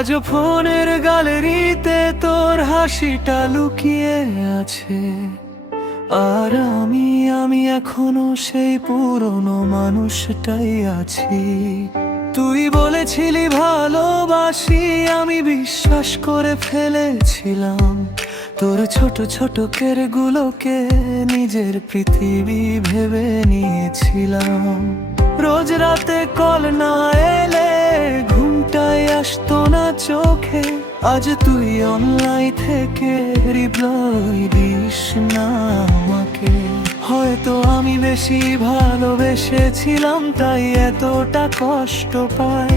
আজ ফোনের গ্যালারিতে তোর হাসিটা লুকিয়ে আছে, আর আমি এখনো সেই পুরনো মানুষটাই আছি। তুই বলেছিলি ভালোবাসি, আমি বিশ্বাস করে ফেলেছিলাম। তোর ছোট ছোট কেরগুলোকে নিজের পৃথিবী ভেবে নিয়েছিলাম। রোজ রাতে কল না এলে ঘুমটাই আসতো না চোখে। আজ তুই অনলাইন থেকে রিপ্লাই দিস না আমাকে। হয়তো আমি বেশি ভালোবেসেছিলাম, তাই এতটা কষ্ট পাই।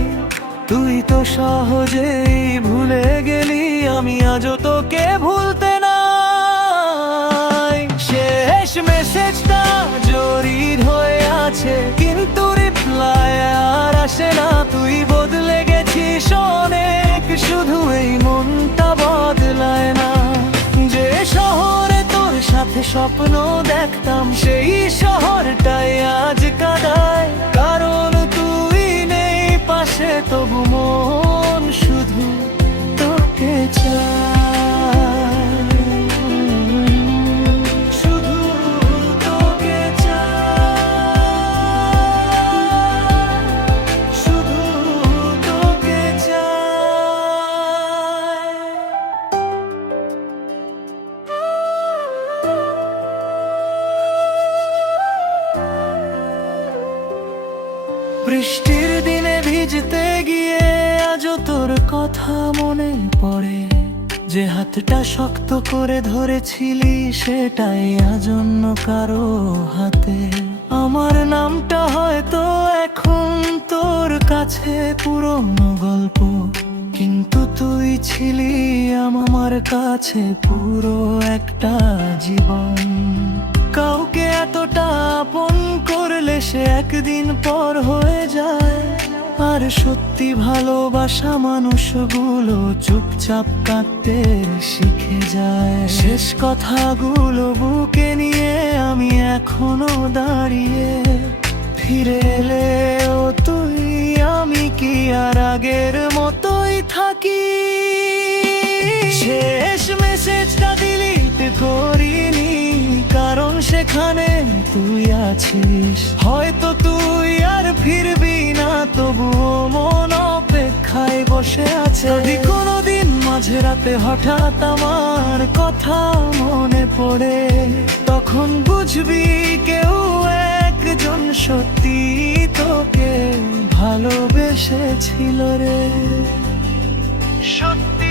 তুই তো সহজেই ভুলে গেলি, আমি আজও তোকে ভুলতে নাই। শেষ মেসেজটা জরুরি হয়ে আছে, কিন্তু রিপ্লাই আর আসে না। তুই বদলে গেছিস অনেক, শুধু এই মনটা বদলায় না। যে শহরে তোর সাথে স্বপ্ন দেখতাম, সেই শহরটাই আজ কাঁদায়। কারণ তুই নেই পাশে, তবু মন শুধু তোকে চায়, শুধু তোকে চায়, শুধু তোকে চায়। বৃষ্টির দিনে ভিজতে গিয়ে আজও তোর কথা মনে পড়ে। যে হাতটা শক্ত করে ধরেছিলি, সেটাই আজ অন্য কারো হাতে। আমার নামটা হয়তো এখন তোর কাছে পুরনো গল্প, কিন্তু তুই ছিলি আমার কাছে পুরো একটা জীবন। কাউকে এতটা আপন করলে সে একদিন পর হয়ে যায়, আর সত্যি ভালোবাসা মানুষগুলো চুপচাপ কাঁদতে শিখে যায়। শেষ কথাগুলো বুকে নিয়ে আমি এখনো দাঁড়িয়ে। ফিরে এলেও তুই আমি কি আর আগের মতোই থাকি? শেষ মেসেজটা ডিলিট করিনি, কারণ সেখানে তুই আছিস। হয়তো তুই আর ফিরবি না, তবুও মন অপেক্ষায় বসে আছে। যদি কোনোদিন মাঝরাতে হঠাৎ আমার কথা মনে পড়ে, তখন বুঝবি কেউ একজন সত্যি তোকে ভালোবেসেছিল রে, সত্যি।